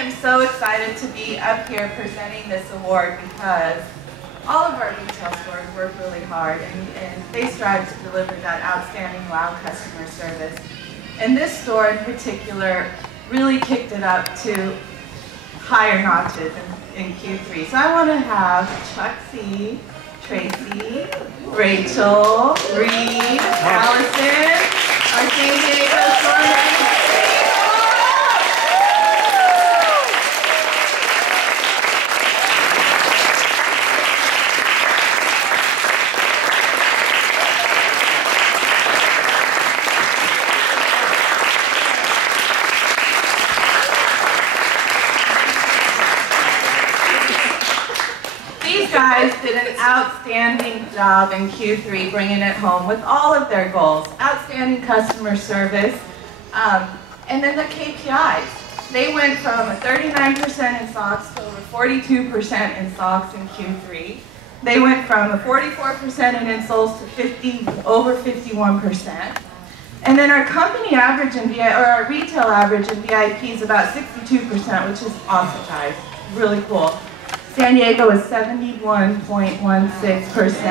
am so excited to be up here presenting this award because all of our retail stores work really hard and they strive to deliver that outstanding wow customer service. And this store in particular really kicked it up to higher notches in Q3. So I want to have Chuck C, Tracy, Rachel, Reed, Allison, our San Diego store manager. Guys did an outstanding job in Q3 bringing it home with all of their goals. Outstanding customer service, and then the KPIs. They went from a 39% in socks to over 42% in socks in Q3. They went from a 44% in insoles to over 51%. And then our company average in VIP, or our retail average in VIP is about 62%, which is awesome, guys. Really cool. San Diego is 71.16%.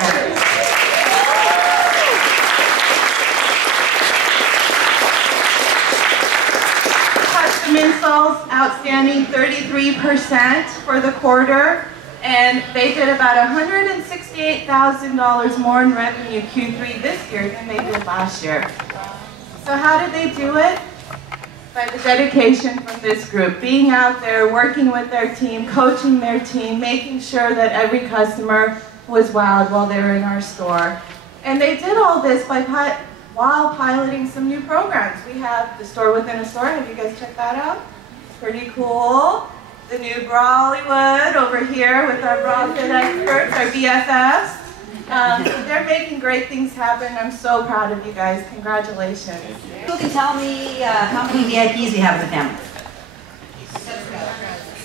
Custom installs, outstanding 33% for the quarter, and they did about $168,000 more in revenue Q3 this year than they did last year. So how did they do it? By the dedication from this group, being out there, working with their team, coaching their team, making sure that every customer was wowed while they were in our store. And they did all this while piloting some new programs. We have the store within a store. Have you guys checked that out? It's pretty cool. The new Bra Hollywood over here with our bra fit experts, our BFFs. They're making great things happen. I'm so proud of you guys. Congratulations. Who can tell me how many VIPs we have in the family?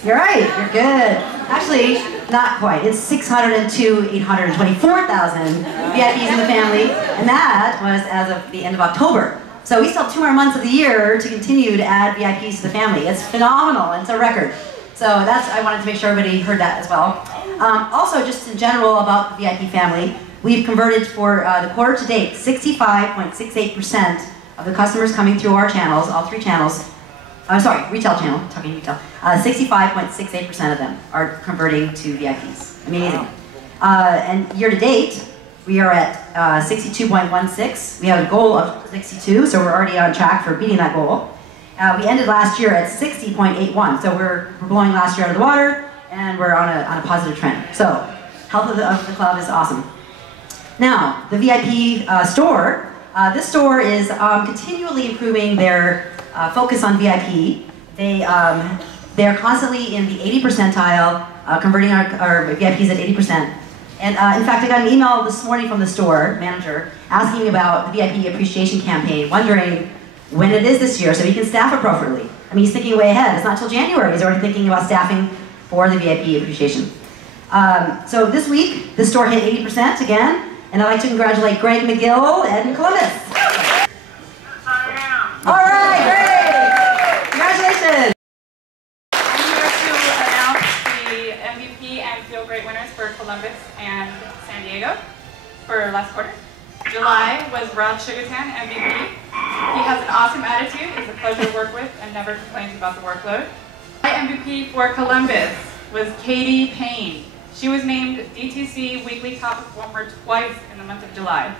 You're right, you're good. Actually, not quite. It's 602,824,000 VIPs in the family, and that was as of the end of October. So we still have 2 more months of the year to continue to add VIPs to the family. It's phenomenal, it's a record. So I wanted to make sure everybody heard that as well. Also, just in general about the VIP family, we've converted for the quarter to date 65.68% of the customers coming through our channels, all 3 channels. I'm sorry, retail channel, talking retail. 65.68% of them are converting to VIPs. Amazing. And year to date, we are at 62.16. We have a goal of 62, so we're already on track for beating that goal. We ended last year at 60.81, so we're blowing last year out of the water, and we're on a positive trend. So, health of the club is awesome. Now, the VIP store, this store is continually improving their focus on VIP. They're constantly in the 80 percentile, converting our VIPs at 80%. And in fact, I got an email this morning from the store manager asking about the VIP appreciation campaign, wondering when it is this year so he can staff appropriately. I mean, he's thinking way ahead. It's not till January. He's already thinking about staffing for the VIP appreciation. So this week, the store hit 80% again, and I'd like to congratulate Greg McGill and Columbus. All right, great! Congratulations! I'm here to announce the MVP and Feel Great winners for Columbus and San Diego for last quarter. July was Rod Sugartan, MVP. He has an awesome attitude, is a pleasure to work with, and never complains about the workload. My MVP for Columbus was Katie Payne. She was named DTC Weekly Top Performer twice in the month of July.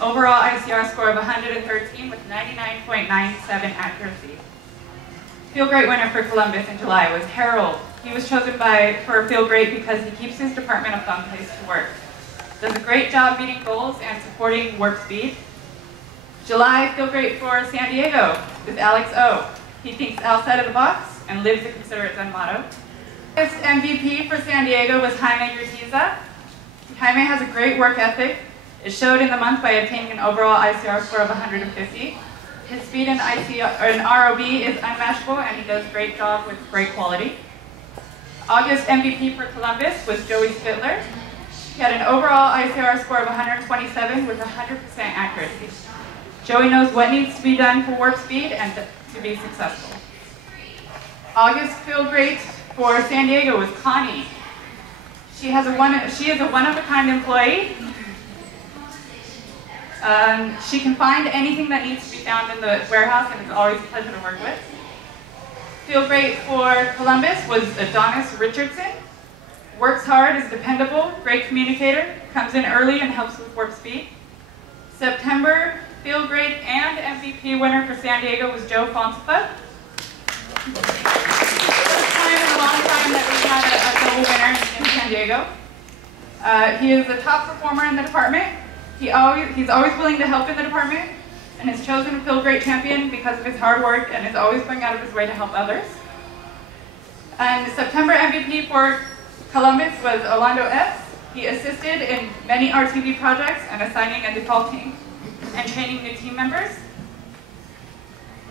Overall ICR score of 113 with 99.97 accuracy. Feel Great winner for Columbus in July was Harold. He was chosen for Feel Great because he keeps his department a fun place to work. Does a great job meeting goals and supporting work speed. July Feel Great for San Diego is Alex O. He thinks outside of the box and lives to consider its own motto. August MVP for San Diego was Jaime Urtiza. Jaime has a great work ethic. It showed in the month by obtaining an overall ICR score of 150. His speed in ROB is unmatchable, and he does a great job with great quality. August MVP for Columbus was Joey Spitler. He had an overall ICR score of 127 with 100% accuracy. Joey knows what needs to be done for warp speed and to be successful. August Field Great for San Diego was Connie. She is a one-of-a-kind employee. She can find anything that needs to be found in the warehouse, and it's always a pleasure to work with. Field Great for Columbus was Adonis Richardson. Works hard, is dependable, great communicator, comes in early and helps with warp speed. September Field Great and MVP winner for San Diego was Joe Phonesavath. First time in a long time that we've had a double winner in San Diego. He is a top performer in the department. He's always willing to help in the department, and is chosen a Field Great champion because of his hard work and is always going out of his way to help others. And September MVP for Columbus was Alandro. He assisted in many RTV projects and assigning and defaulting and training new team members.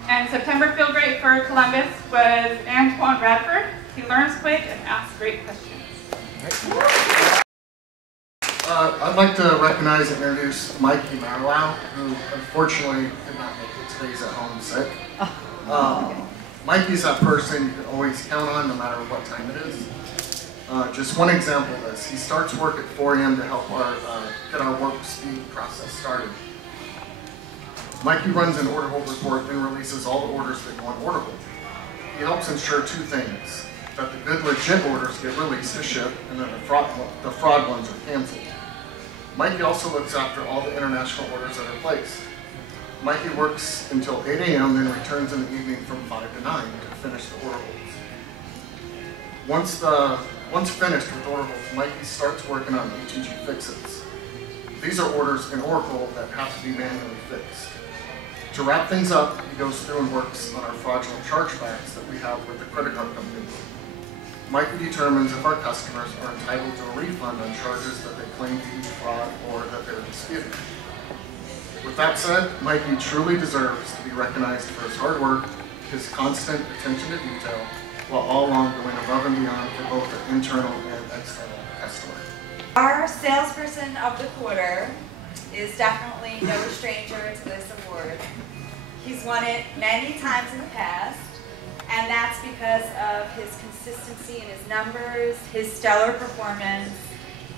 And September Field Great for Columbus was Antoine. He learns quick and asks great questions. I'd like to recognize and introduce Mikey Marilao, who unfortunately did not make it today. He's at home sick. Mikey's that person you can always count on no matter what time it is. Just one example of this, he starts work at 4 a.m. to help get our warp speed process started. Mikey runs an order hold report and releases all the orders that go on order hold. He helps ensure two things: that the good, legit orders get released to ship, and that the fraud ones are canceled. Mikey also looks after all the international orders that are placed. Mikey works until 8 a.m., then returns in the evening from 5 to 9 to finish the order holds. Once finished with order holds, Mikey starts working on ETG fixes. These are orders in Oracle that have to be manually fixed. To wrap things up, he goes through and works on our fraudulent chargebacks that we have with the credit card companies. Mikey determines if our customers are entitled to a refund on charges that they claim to be fraud or that they're disputed. With that said, Mikey truly deserves to be recognized for his hard work, his constant attention to detail, while all along going above and beyond for both the internal and external customer. Our salesperson of the quarter is definitely no stranger to this award. He's won it many times in the past, and that's because of his consistency in his numbers, his stellar performance,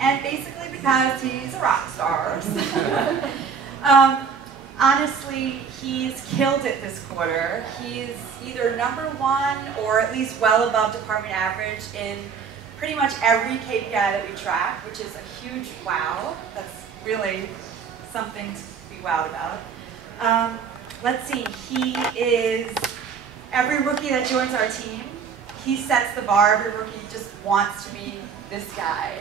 and basically because he's a rock star. Honestly, he's killed it this quarter. He's either #1 or at least well above department average in pretty much every KPI that we track, which is a huge wow. That's really something to be wowed about. Let's see, he is, every rookie that joins our team, he sets the bar. Every rookie just wants to be this guy.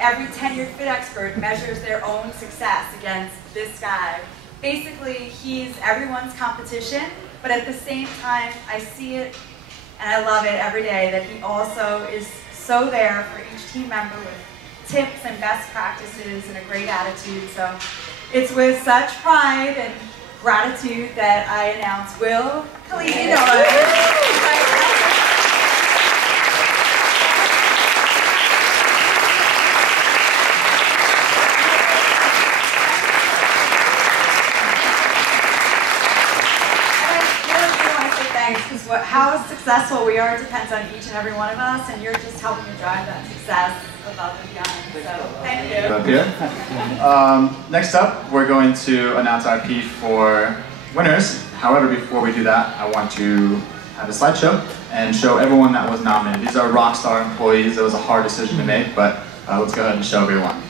Every tenured fit expert measures their own success against this guy. Basically, he's everyone's competition, but at the same time, I see it and I love it every day that he also is so there for each team member with tips and best practices and a great attitude. So it's with such pride and gratitude that I announce Will Kalidinoy. How successful we are depends on each and every one of us, and you're just helping to drive that success above and beyond. So, thank you. Up here. Next up, we're going to announce our P for winners. However, before we do that, I want to have a slideshow and show everyone that was nominated. These are rockstar employees. It was a hard decision to make, but let's go ahead and show everyone.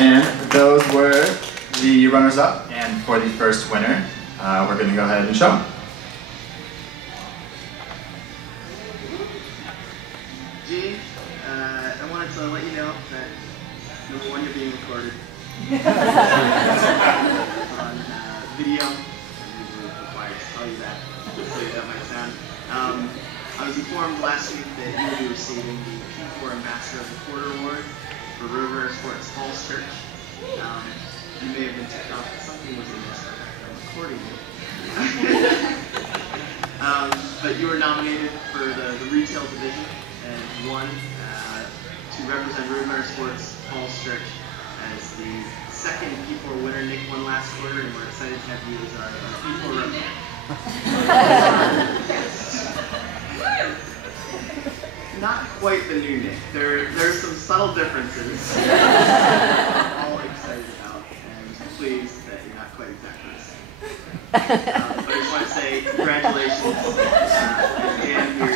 And those were the runners-up, and for the first winner, we're going to go ahead and show them. Gene, I wanted to let you know that #1, you're being recorded on video. I'm usually required to tell you that. Hopefully that might sound. I was informed last week that you will be receiving the P4 Ambassador of the Quarter Award for River Sports Falls Church. You may have been tipped off that something was amiss with the recording. you were nominated for the retail division and won to represent Road Motorsports Falls Church as the second P4 winner. Nick won last quarter, and we're excited to have you as our P4 representative. Not quite the new Nick. There's some subtle differences I'm all excited about, and pleased that you're not quite exactly the same. But I just want to say congratulations. Dan here.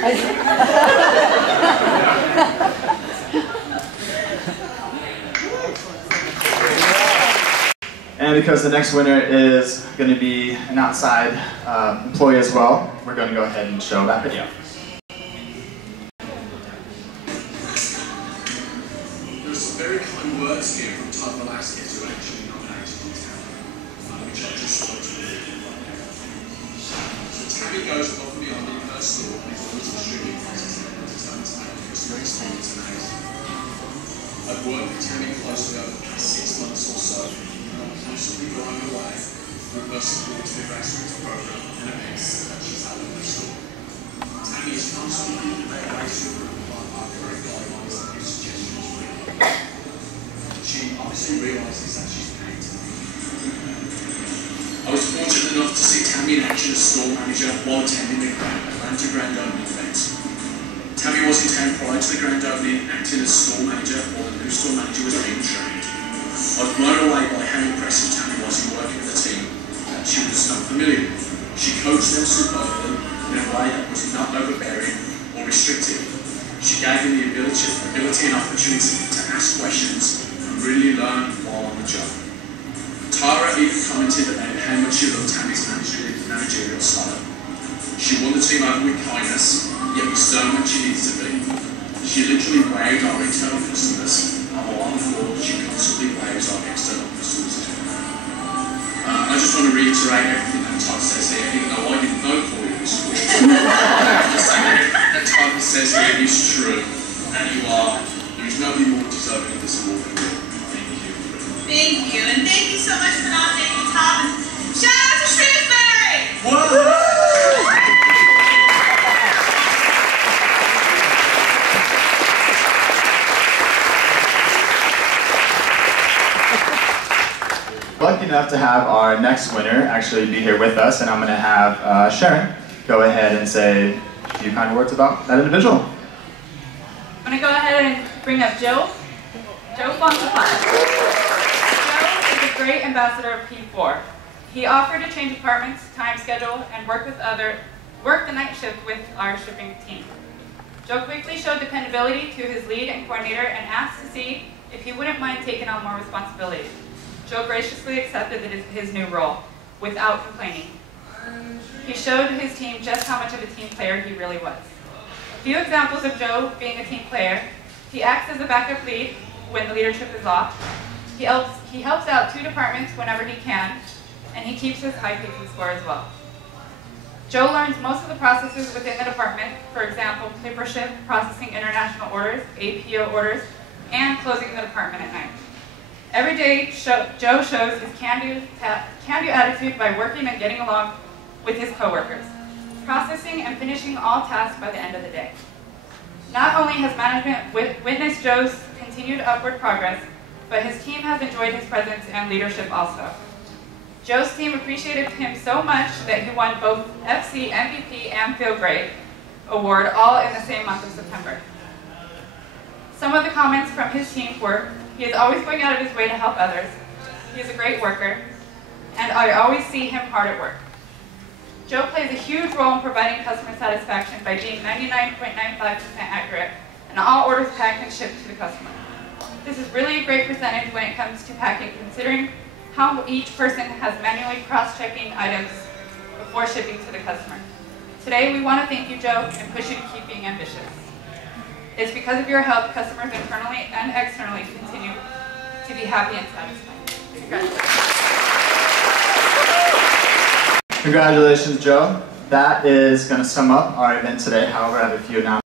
And because the next winner is going to be an outside employee as well, we're going to go ahead and show that video. There's some very kind words here from Olozagaste who actually nominated on Tammy, which I just wanted to read. So Tammy goes above and beyond in her store and is always extremely positive and determined to make the customer experience amazing. I've worked with Tammy closely over the past 6 months or so, and I'm constantly blown away with her support to the grassroots program and events that she's had in her store. Tammy is constantly giving ways to improve our current guidelines and new suggestions. She obviously realises that she's paid. I was fortunate enough to see Tammy in action as store manager while attending the Atlanta grand opening event. Tammy was in town prior to the grand opening, acting as store manager while the new store manager was being trained. I was blown away by how impressive Tammy was in working with the team that she was not familiar with. She coached them superbly in a way that was not overbearing or restrictive. She gave them the ability and opportunity to ask questions and really learn while on the job. Tara even commented about how much she loved Tammy's managerial style. She won the team over with kindness, yet was stern when she needed to be. She literally wowed our internal customers, and while on the floor, she constantly wows our external customers. I just want to reiterate everything that Todd says here, even though I didn't know Paul was true. That Todd says here is true, and you are. There is nobody more deserving of this award than you. Thank you. Thank you, and thank you so much for nominating Todd. Shout out to Shrewsbury! Whoa! Lucky enough to have our next winner actually be here with us, and I'm going to have Sharon go ahead and say a few kind words about that individual. I'm going to go ahead and bring up Joe Phonesavath. Joe is a great ambassador of P4. He offered to change departments, time schedule, and work the night shift with our shipping team. Joe quickly showed dependability to his lead and coordinator and asked to see if he wouldn't mind taking on more responsibility. Joe graciously accepted his new role, without complaining. He showed his team just how much of a team player he really was. A few examples of Joe being a team player: he acts as a backup lead when the leadership is off, he helps out 2 departments whenever he can, and he keeps his high pacing score as well. Joe learns most of the processes within the department, for example, paper ship, processing international orders, APO orders, and closing the department at night. Every day, Joe shows his can-do attitude by working and getting along with his coworkers, processing and finishing all tasks by the end of the day. Not only has management witnessed Joe's continued upward progress, but his team has enjoyed his presence and leadership also. Joe's team appreciated him so much that he won both FC, MVP, and Feel Great award all in the same month of September. Some of the comments from his team were: he is always going out of his way to help others, he is a great worker, and I always see him hard at work. Joe plays a huge role in providing customer satisfaction by being 99.95% accurate and all orders packed and shipped to the customer. This is really a great percentage when it comes to packing, considering how each person has manually cross-checking items before shipping to the customer. Today we want to thank you, Joe, and push you to keep being ambitious. It's because of your help customers internally and externally continue to be happy and satisfied. Congratulations. Congratulations, Joe. That is going to sum up our event today. However, I have a few announcements.